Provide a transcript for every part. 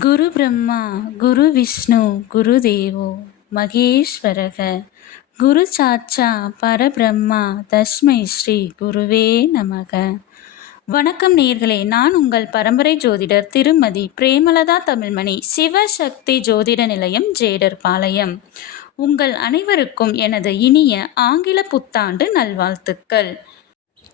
குரு பிரம்மா குரு விஷ்ணு குரு தேவோ மகேஸ்வரக. குரு சாச்சா பரபிரம்மா தஸ்மை ஸ்ரீ குருவே நமக. வணக்கம் நேர்களே நான் உங்கள் பரம்பரை ஜோதிடர் திருமதி பிரேமலதா தமிழ்மணி சிவசக்தி ஜோதிட நிலையம் ஜேடர் பாளையம். உங்கள் அனைவருக்கும் எனது இனிய ஆங்கில புத்தாண்டு நல்வாழ்த்துக்கள்.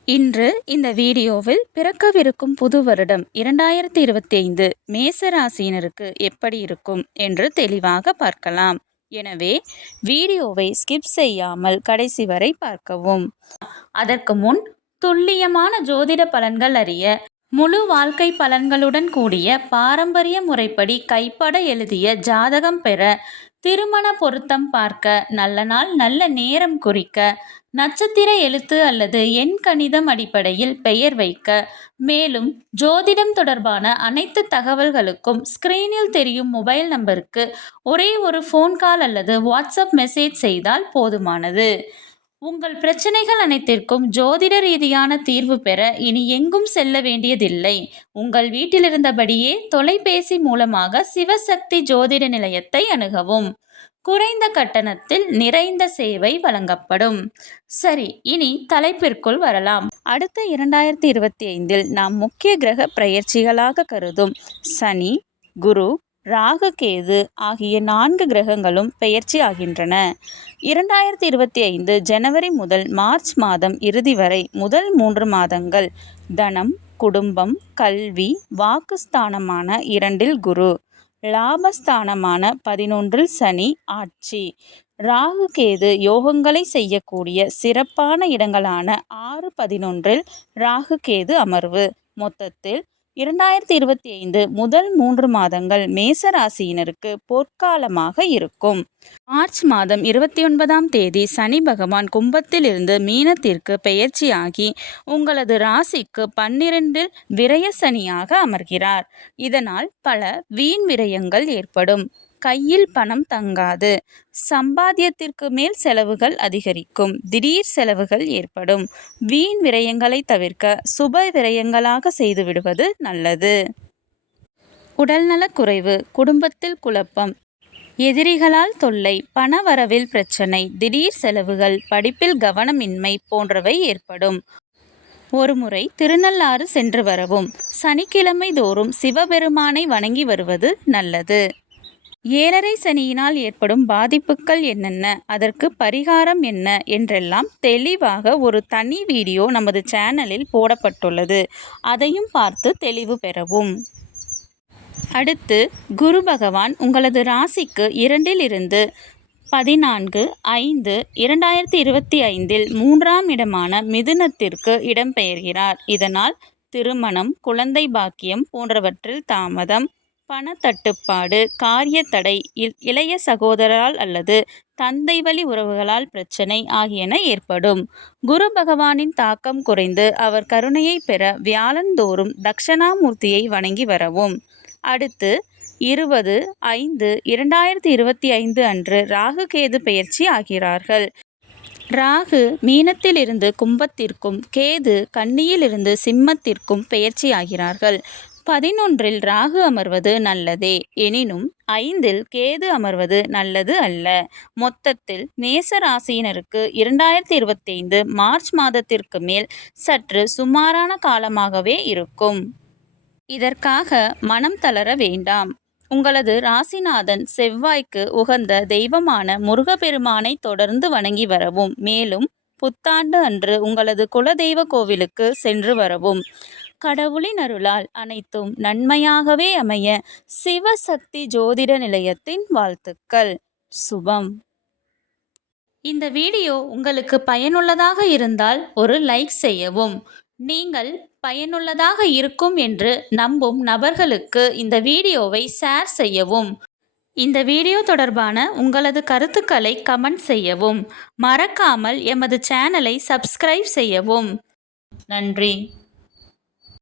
இன்று இந்த வீடியோவில் பிறக்கவிருக்கும் புது வருடம் இரண்டாயிரத்தி இருபத்தி ஐந்து மேசராசினருக்கு எப்படி இருக்கும் என்று தெளிவாக பார்க்கலாம். எனவே வீடியோவை ஸ்கிப் செய்யாமல் கடைசி வரை பார்க்கவும். அதற்கு முன் துல்லியமான ஜோதிட பலன்கள் அறிய முழு வாழ்க்கை பலன்களுடன் கூடிய பாரம்பரிய முறைப்படி கைப்பட எழுதிய ஜாதகம் பெற திருமண பொருத்தம் பார்க்க நல்ல நாள் நல்ல நேரம் குறிக்க நட்சத்திர எழுத்து அல்லது எண் கணிதம் அடிப்படையில் பெயர் வைக்க. மேலும் ஜோதிடம் தொடர்பான அனைத்து தகவல்களுக்கும் ஸ்கிரீனில் தெரியும் மொபைல் நம்பருக்கு ஒரே ஒரு ஃபோன் கால் அல்லது வாட்ஸ்அப் மெசேஜ் செய்தால் போதுமானது. உங்கள் பிரச்சனைகள் அனைத்திற்கும் ஜோதிட ரீதியான தீர்வு பெற இனி எங்கும் செல்ல வேண்டியதில்லை. உங்கள் வீட்டிலிருந்தபடியே தொலைபேசி மூலமாக சிவசக்தி ஜோதிட நிலையத்தை அணுகவும். குறைந்த கட்டணத்தில் நிறைந்த சேவை வழங்கப்படும். சரி இனி தலைப்பிற்குள் வரலாம். அடுத்த இரண்டாயிரத்தி இருபத்தி ஐந்தில் நாம் முக்கிய கிரக பயிற்சிகளாக கருதும் சனி குரு ராகு கேது ஆகிய நான்கு கிரகங்களும் பெயர்ச்சி ஆகின்றன. இரண்டாயிரத்தி இருபத்தி ஐந்து ஜனவரி முதல் மார்ச் மாதம் இறுதி வரை முதல் மூன்று மாதங்கள் தனம் குடும்பம் கல்வி வாக்குஸ்தானமான இரண்டில் குரு. லாபஸ்தானமான பதினொன்றில் சனி ஆட்சி. ராகு கேது யோகங்களை செய்யக்கூடிய சிறப்பான இடங்களான ஆறு பதினொன்றில் ராகு கேது அமர்வு. மொத்தத்தில் இரண்டாயிரத்தி இருபத்தி ஐந்து முதல் மூன்று மாதங்கள் மேச ராசியினருக்கு பொற்காலமாக இருக்கும். மார்ச் மாதம் இருபத்தி ஒன்பதாம் தேதி சனி பகவான் கும்பத்திலிருந்து மீனத்திற்கு பெயர்ச்சியாகி உங்களது ராசிக்கு பன்னிரண்டில் விரய சனியாக அமர்கிறார். இதனால் பல வீண் விரயங்கள் ஏற்படும். கையில் பணம் தங்காது. சம்பாத்தியத்திற்கு மேல் செலவுகள் அதிகரிக்கும். திடீர் செலவுகள் ஏற்படும். வீண் விரயங்களை தவிர்க்க சுப விரயங்களாக செய்துவிடுவது நல்லது. உடல்நலக் குறைவு குடும்பத்தில் குழப்பம் எதிரிகளால் தொல்லை பணவரவில் பிரச்சனை திடீர் செலவுகள் படிப்பில் கவனமின்மை போன்றவை ஏற்படும். ஒருமுறை திருநள்ளாறு சென்று வரவும் சனிக்கிழமை தோறும் சிவபெருமானை வணங்கி வருவது நல்லது. ஏழரை சனியினால் ஏற்படும் பாதிப்புகள் என்னென்ன? அதற்கு பரிகாரம் என்ன? என்றெல்லாம் தெளிவாக ஒரு தனி வீடியோ நமது சேனலில் போடப்பட்டுள்ளது. அதையும் பார்த்து தெளிவு பெறவும். அடுத்து குரு பகவான் உங்களது ராசிக்கு இரண்டில் இருந்து பதினான்கு ஐந்து இரண்டாயிரத்தி இருபத்தி ஐந்தில் மூன்றாம் இடமான மிதுனத்திற்கு இடம்பெயர்கிறார். இதனால் திருமணம் குழந்தை பாக்கியம் போன்றவற்றில் தாமதம் பணத்தட்டுப்பாடு காரிய தடை இளைய சகோதரரால் அல்லது தந்தை வழி உறவுகளால் பிரச்சனை ஆகியன ஏற்படும். குரு பகவானின் தாக்கம் குறைந்து அவர் கருணையை பெற வியாழந்தோறும் தக்ஷணாமூர்த்தியை வணங்கி வரவும். அடுத்து இருபது ஐந்து இரண்டாயிரத்தி இருபத்தி ஐந்து அன்று ராகு கேது பெயர்ச்சி ஆகிறார்கள். ராகு மீனத்திலிருந்து கும்பத்திற்கும் கேது கன்னியிலிருந்து சிம்மத்திற்கும் பெயர்ச்சி ஆகிறார்கள். பதினொன்றில் ராகு அமர்வது நல்லதே. எனினும் ஐந்தில் கேது அமர்வது நல்லது அல்ல. மொத்தத்தில் மேச ராசியினருக்கு இரண்டாயிரத்தி இருபத்தைந்து மார்ச் மாதத்திற்கு மேல் சற்று சுமாரான காலமாகவே இருக்கும். இதற்காக மனம் தளர வேண்டாம். உங்களது ராசிநாதன் செவ்வாய்க்கு உகந்த தெய்வமான முருகப்பெருமானை தொடர்ந்து வணங்கி வரவும் மேலும் புத்தாண்டு அன்று உங்களது குலதெய்வ கோவிலுக்கு சென்று வரவும். கடவுளின் அருளால் அனைத்தும் நன்மையாகவே அமைய சிவசக்தி ஜோதிட நிலையத்தின் வாழ்த்துக்கள். சுபம். இந்த வீடியோ உங்களுக்கு பயனுள்ளதாக இருந்தால் ஒரு லைக் செய்யவும். நீங்கள் பயனுள்ளதாக இருக்கும் என்று நம்பும் நபர்களுக்கு இந்த வீடியோவை ஷேர் செய்யவும். இந்த வீடியோ தொடர்பான உங்களது கருத்துக்களை கமெண்ட் செய்யவும். மறக்காமல் எமது சேனலை சப்ஸ்கிரைப் செய்யவும். நன்றி.